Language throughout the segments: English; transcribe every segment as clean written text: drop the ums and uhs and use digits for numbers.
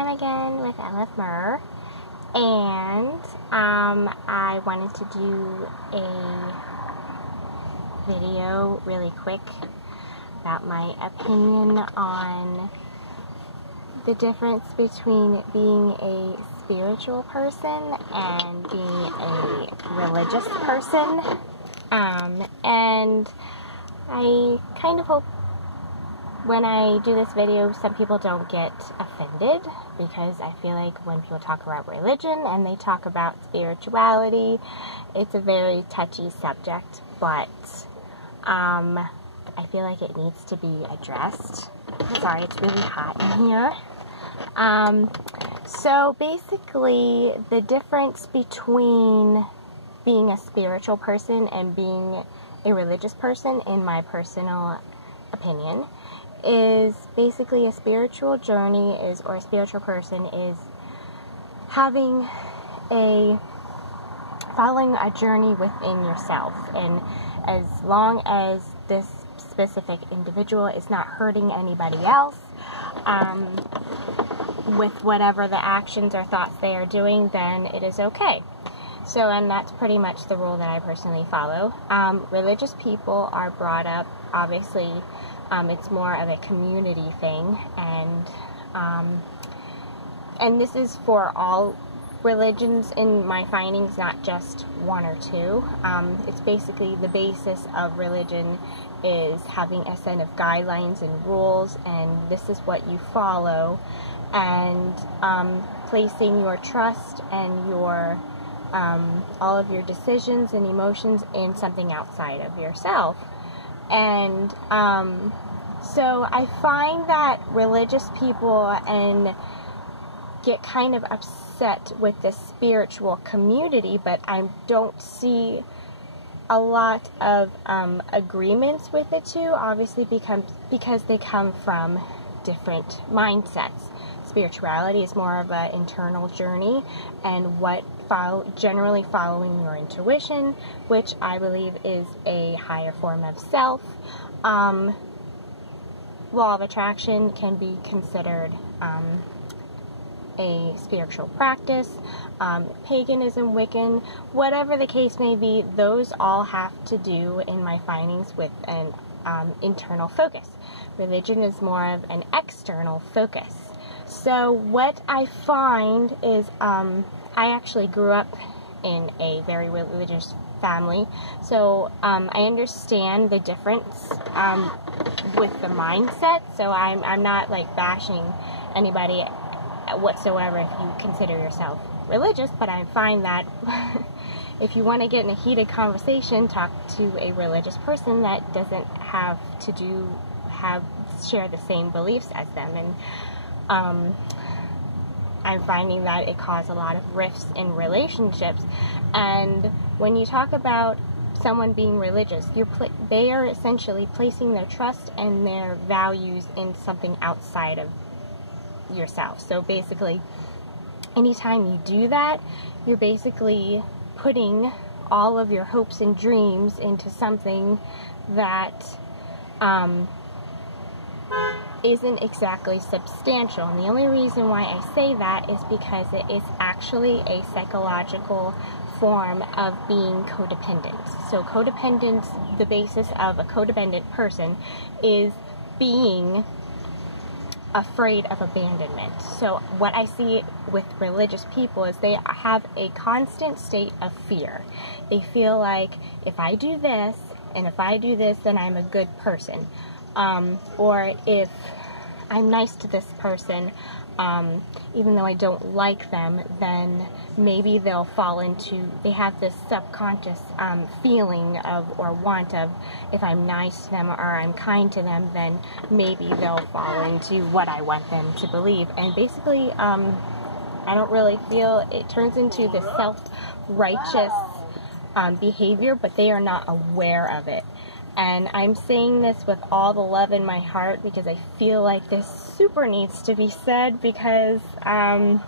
Sam again with LF Myrrh, and I wanted to do a video really quick about my opinion on the difference between being a spiritual person and being a religious person. And I kind of hope when I do this video, some people don't get offended, because I feel like when people talk about religion and they talk about spirituality, it's a very touchy subject, but I feel like it needs to be addressed. Sorry, it's really hot in here. So basically, the difference between being a spiritual person and being a religious person, in my personal opinion, is basically a spiritual journey or a spiritual person is following a journey within yourself, and as long as this specific individual is not hurting anybody else with whatever the actions or thoughts they are doing, then it is okay. So, and that's pretty much the rule that I personally follow. Religious people are brought up, obviously, it's more of a community thing, and this is for all religions in my findings, not just one or two. It's basically the basis of religion is having a set of guidelines and rules, and this is what you follow, and placing your trust and your all of your decisions and emotions in something outside of yourself. And so I find that religious people get kind of upset with the spiritual community, but I don't see a lot of agreements with the two, obviously because they come from different mindsets. Spirituality is more of an internal journey, and generally following your intuition, which I believe is a higher form of self. Law of attraction can be considered a spiritual practice. Paganism, Wiccan, whatever the case may be, those all have to do, in my findings, with an internal focus. Religion is more of an external focus. So what I find is, I actually grew up in a very religious family, so I understand the difference with the mindset. So I'm not like bashing anybody whatsoever if you consider yourself religious, but I find that if you want to get in a heated conversation, talk to a religious person that doesn't have to share the same beliefs as them. And I'm finding that it caused a lot of rifts in relationships. And when you talk about someone being religious, they are essentially placing their trust and their values in something outside of yourself. So basically, anytime you do that, you're basically putting all of your hopes and dreams into something that isn't exactly substantial. And the only reason why I say that is because it is actually a psychological form of being codependent. So codependence, the basis of a codependent person is being afraid of abandonment. So what I see with religious people is they have a constant state of fear. They feel like, if I do this, and if I do this, then I'm a good person. Or if I'm nice to this person, even though I don't like them, then maybe they'll they have this subconscious feeling of, or want of, if I'm nice to them or I'm kind to them, then maybe they'll fall into what I want them to believe. And basically, I don't really feel it turns into this self-righteous behavior, but they are not aware of it. And I'm saying this with all the love in my heart, because I feel like this super needs to be said, because I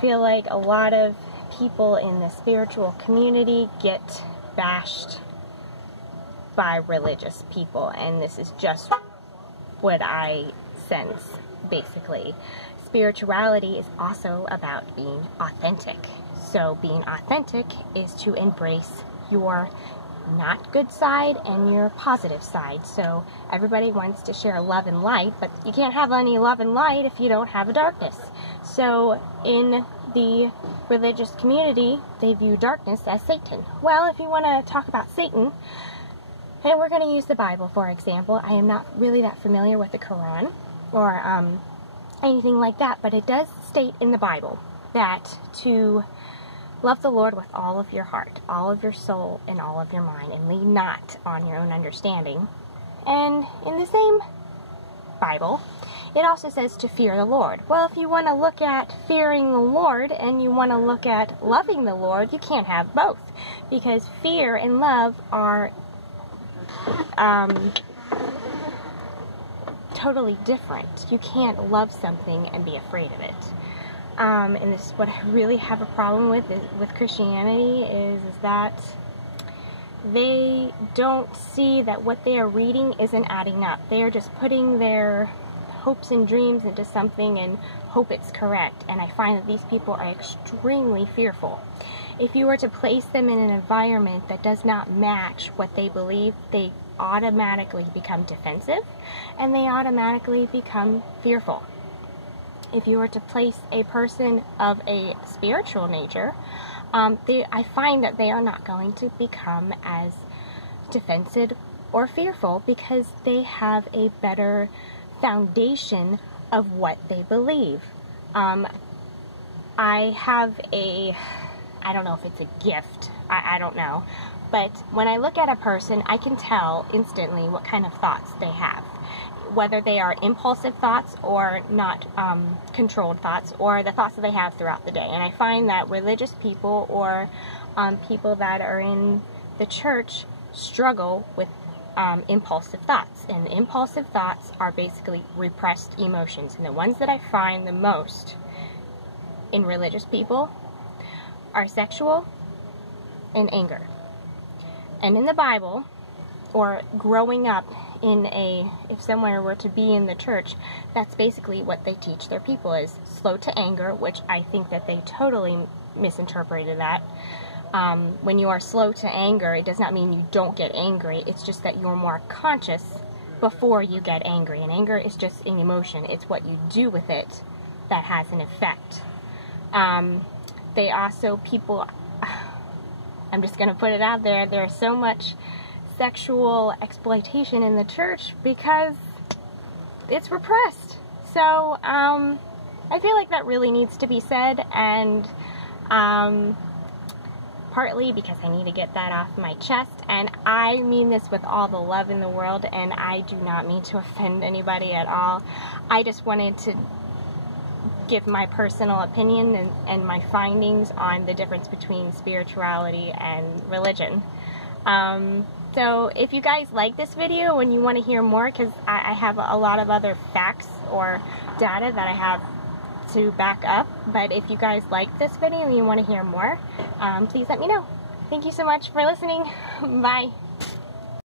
feel like a lot of people in the spiritual community get bashed by religious people, and this is just what I sense, basically. spirituality is also about being authentic. So being authentic is to embrace your not good side and your positive side. So everybody wants to share love and light, but you can't have any love and light if you don't have a darkness. So in the religious community, they view darkness as Satan. Well, if you want to talk about Satan, and we're going to use the Bible for example, I am not really that familiar with the Quran or anything like that, but it does state in the Bible that to love the Lord with all of your heart, all of your soul, and all of your mind, and lean not on your own understanding. And in the same Bible, it also says to fear the Lord. Well, if you want to look at fearing the Lord and you want to look at loving the Lord, you can't have both, because fear and love are totally different. You can't love something and be afraid of it. And this is what I really have a problem with Christianity is that they don't see that what they are reading isn't adding up. They are just putting their hopes and dreams into something and hope it's correct. And I find that these people are extremely fearful. If you were to place them in an environment that does not match what they believe, they automatically become defensive and they automatically become fearful. If you were to place a person of a spiritual nature, I find that they are not going to become as defensive or fearful because they have a better foundation of what they believe. I have I don't know if it's a gift, I don't know, but when I look at a person, I can tell instantly what kind of thoughts they have. Whether they are impulsive thoughts or not controlled thoughts, or the thoughts that they have throughout the day. And I find that religious people or people that are in the church struggle with impulsive thoughts. And impulsive thoughts are basically repressed emotions. And the ones that I find the most in religious people are sexual and anger. And in the Bible, or growing up if someone were to be in the church, that's basically what they teach their people is slow to anger, which I think that they totally misinterpreted that. When you are slow to anger, it does not mean you don't get angry, it's just that you're more conscious before you get angry. And anger is just an emotion, it's what you do with it that has an effect. They also, people, I'm just going to put it out there, there's so much sexual exploitation in the church because it's repressed. So I feel like that really needs to be said, and partly because I need to get that off my chest, and I mean this with all the love in the world, and I do not mean to offend anybody at all. I just wanted to give my personal opinion and my findings on the difference between spirituality and religion. So if you guys like this video and you want to hear more, because I have a lot of other facts or data that I have to back up, but if you guys like this video and you want to hear more, please let me know. Thank you so much for listening. Bye.